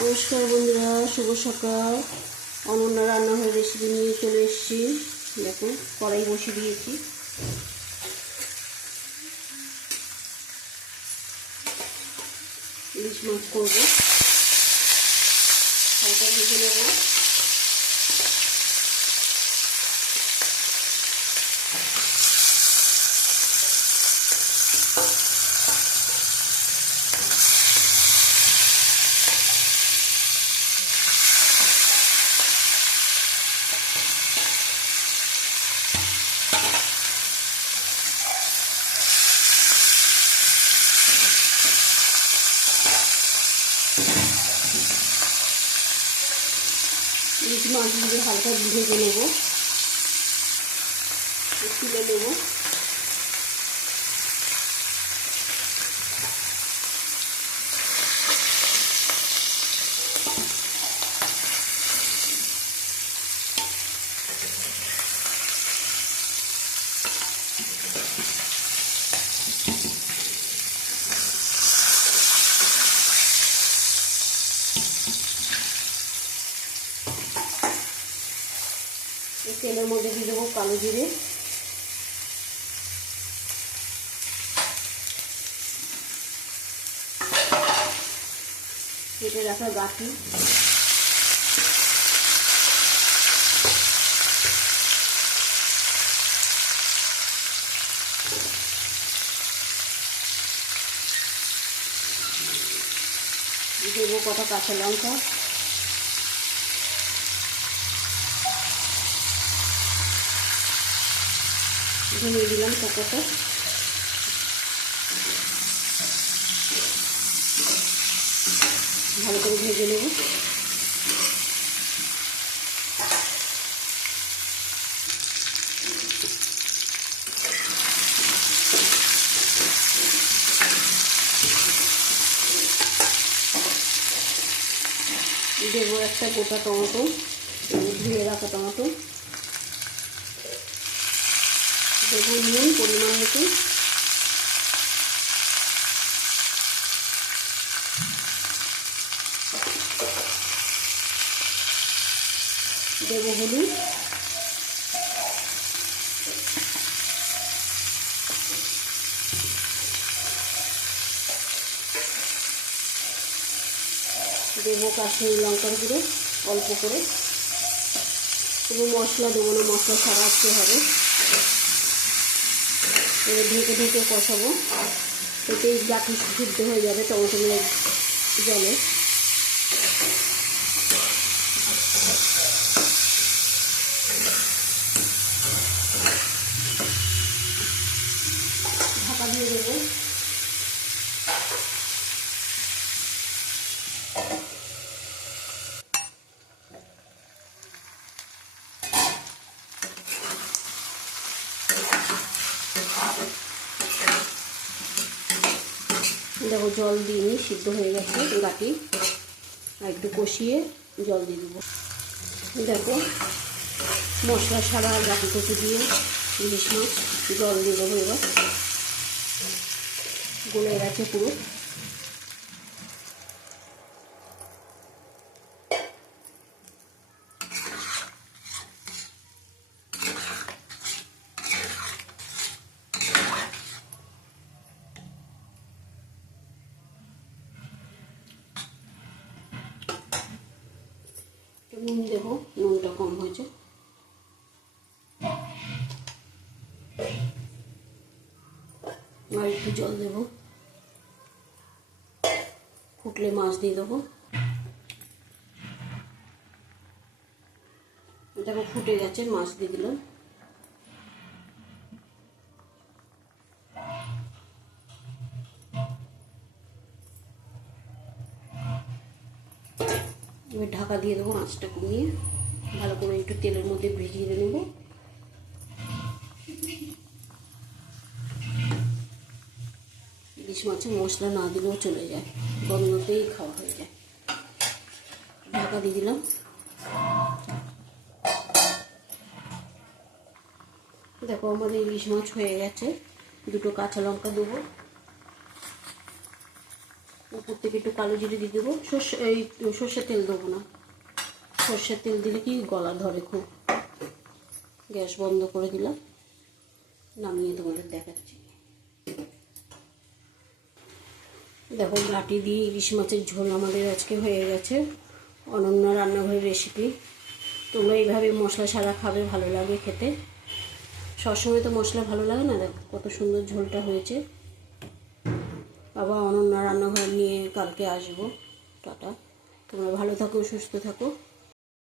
নমস্কার বন্ধুরা, শুভ সকাল। অনন্যা রান্নাঘরের রেসিপি নিয়ে চলে এসেছি। দেখো, কড়াই বসিয়ে দিয়েছি। ইলিশ মাছ করবো, হালকা ভেজে নেবো। ইলিশ মাছগুলো হালকা ভেজে নেবো, তুলে নেবো। তেলের মধ্যে দিয়ে দেবো কালো জিরে, কেটে রাখা গাঠি, দেবো কটা কাঁচা লঙ্কা, দিয়ে দিলাম টমেটো, ভালো করে ভেজে নেব। দেবো একটা গোটা টমেটো, ধুয়ে রাখা টমেটো, দেবো নুন পরিমাণ মতো, দেবো হলুদ, দেবো কাশ্মীরি লঙ্কার গুঁড়ো অল্প করে। কোনো মশলা দেবো না, মশলা ছাড়া আসতে হবে। এবার ঢেকে ঢেকে কষাবো, এতেই বাকি সিদ্ধ হয়ে যাবে টমেটোর জলে। ঢাকা দিয়ে দেবো। দেখো, জল দিইনি, সিদ্ধ হয়ে গেছে গাটি। আর একটু কষিয়ে জল দিয়ে দেবো। দেখো, মশলা ছাড়া গাটি কষি দিয়ে ইলিশ মাছ জল দিয়ে দেবো। এবার গলে গেছে পুরো। নুন দেবো, নুনটা কম হয়েছে। আর একটু জল দেবো, ফুটলে মাছ দিয়ে দেবো। দেখো, ফুটে গেছে, মাছ দিয়ে দিলাম। এবার ঢাকা দিয়ে দেবো, আঁচটা কমিয়ে ভালো করে একটু তেলের মধ্যে ভিজিয়ে নেব। ইলিশ মাছে মশলা না দিলেও চলে যায়, গন্ধতেই খাওয়া হয়ে যায়। ঢাকা দিয়ে দিলাম। দেখো, আমাদের ইলিশ মাছ হয়ে গেছে। দুটো কাঁচা লঙ্কা দেবো, উপর থেকে একটু কালো জিরে দিয়ে দেবো। সর্ষের তেল দেবো না, সর্ষের তেল দিলে কি গলা ধরে খুব। গ্যাস বন্ধ করে দিলাম, নামিয়ে তোমাদের দেখাচ্ছি। দেখো ঘাটি দিয়ে ইলিশ মাছের ঝোল আমাদের আজকে হয়ে গেছে। অনন্য রান্নাঘরের রেসিপি। তোমরা এইভাবে মশলা ছাড়া খাবে, ভালো লাগে খেতে। সবসময় তো মশলা ভালো লাগে না। দেখো কত সুন্দর ঝোলটা হয়েছে। আবার অনন্য রান্নাঘর নিয়ে কালকে আসবো। টাটা, তোমরা ভালো থাকো, সুস্থ থাকো।